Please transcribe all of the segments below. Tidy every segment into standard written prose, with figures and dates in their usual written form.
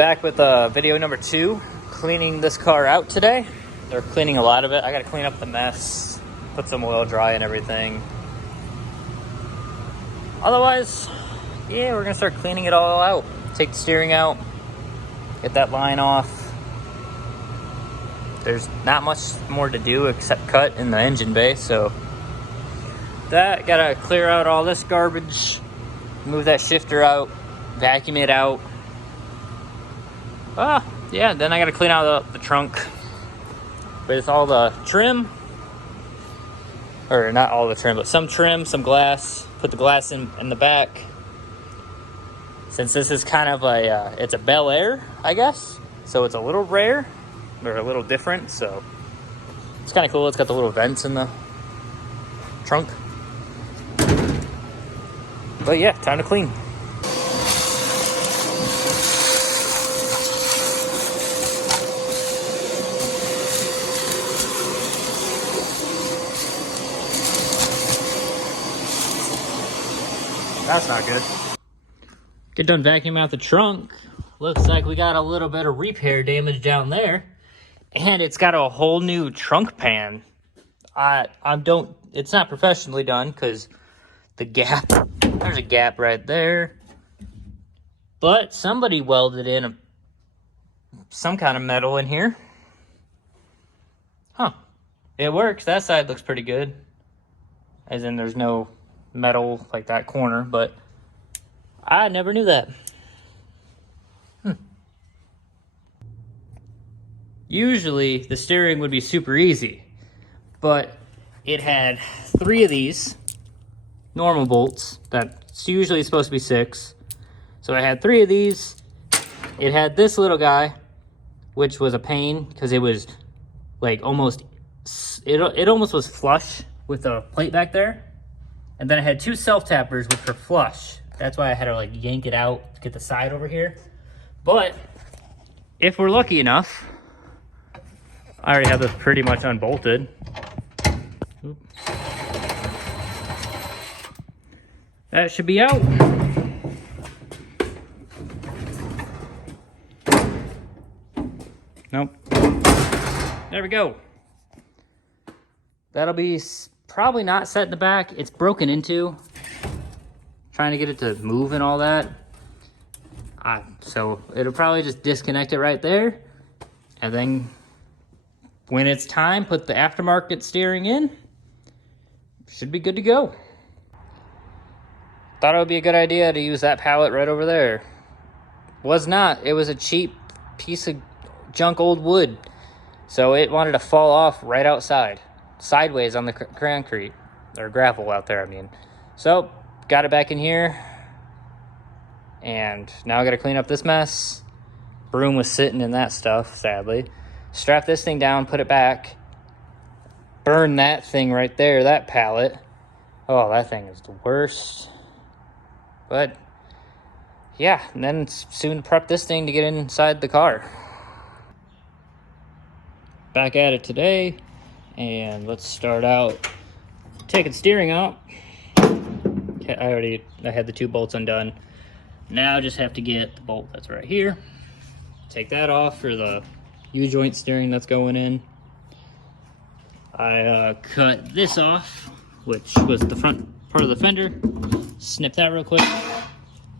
Back with video number 2, cleaning this car out today. They're cleaning a lot of it. I gotta clean up the mess, put some oil dry and everything. Otherwise, yeah, we're gonna start cleaning it all out. Take the steering out, get that line off. There's not much more to do except cut in the engine bay, so that, gotta clear out all this garbage, move that shifter out, vacuum it out. Yeah, then I gotta clean out the trunk with all the trim, or not all the trim, but some trim, some glass, put the glass in the back. Since this is kind of a, it's a Bel Air, I guess, so it's a little rare, or a little different, so it's kind of cool. It's got the little vents in the trunk. But yeah, time to clean. That's not good. Get done vacuuming out the trunk. Looks like we got a little bit of repair damage down there. And it's got a whole new trunk pan. It's not professionally done because the gap, there's a gap right there. But somebody welded in some kind of metal in here. Huh. It works. That side looks pretty good. As in there's no metal like that corner, but I never knew that. Usually the steering would be super easy, but it had 3 of these normal bolts that's usually supposed to be 6. So I had 3 of these. It had this little guy, which was a pain because it was like it almost was flush with the plate back there. And then I had 2 self-tappers which were flush. That's why I had to like yank it out to get the side over here. But if we're lucky enough, I already have this pretty much unbolted. That should be out. Nope. There we go. That'll be probably not set in the back. It's broken into. Trying to get it to move and all that. So it'll probably just disconnect it right there. And then when it's time, put the aftermarket steering in. Should be good to go. Thought it would be a good idea to use that pallet right over there. Was not. It was a cheap piece of junk old wood. So it wanted to fall off right outside. Sideways on the concrete. Or gravel out there, I mean. So, got it back in here. And now I got to clean up this mess. Broom was sitting in that stuff, sadly. Strap this thing down, put it back. Burn that thing right there, that pallet. Oh, that thing is the worst. But, yeah, and then soon prep this thing to get inside the car. Back at it today. And let's start out taking steering out. I had the 2 bolts undone. Now I just have to get the bolt that's right here. Take that off for the U-joint steering that's going in. I cut this off, which was the front part of the fender. Snip that real quick.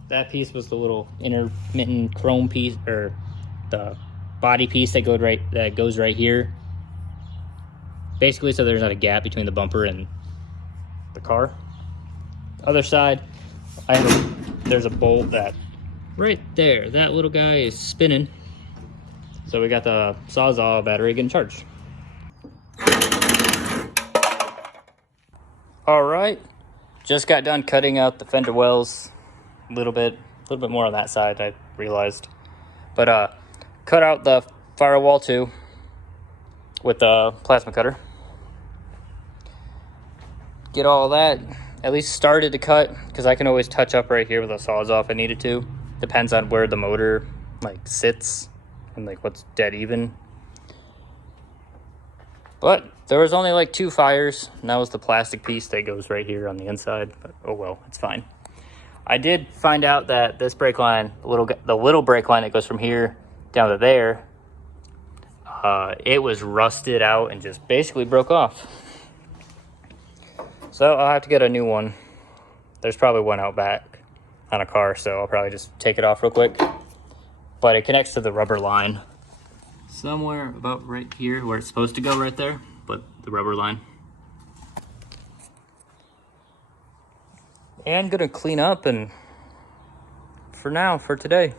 That piece was the little intermittent chrome piece, or the body piece that goes right here. Basically, so there's not a gap between the bumper and the car. Other side, there's a bolt that right there, that little guy is spinning. So we got the Sawzall battery getting charged. All right, just got done cutting out the fender wells a little bit more on that side, I realized. But cut out the firewall too with the plasma cutter. Get all that at least started to cut, because I can always touch up right here with a Sawzall if I needed to. Depends on where the motor like sits and like what's dead even. But there was only like 2 fires, and that was the plastic piece that goes right here on the inside. But oh well, it's fine. I did find out that this brake line, the little brake line that goes from here down to there, it was rusted out and just basically broke off. So I'll have to get a new one. There's probably one out back on a car, so I'll probably just take it off real quick. But it connects to the rubber line somewhere about right here where it's supposed to go, right there, but the rubber line. And gonna clean up, and for today.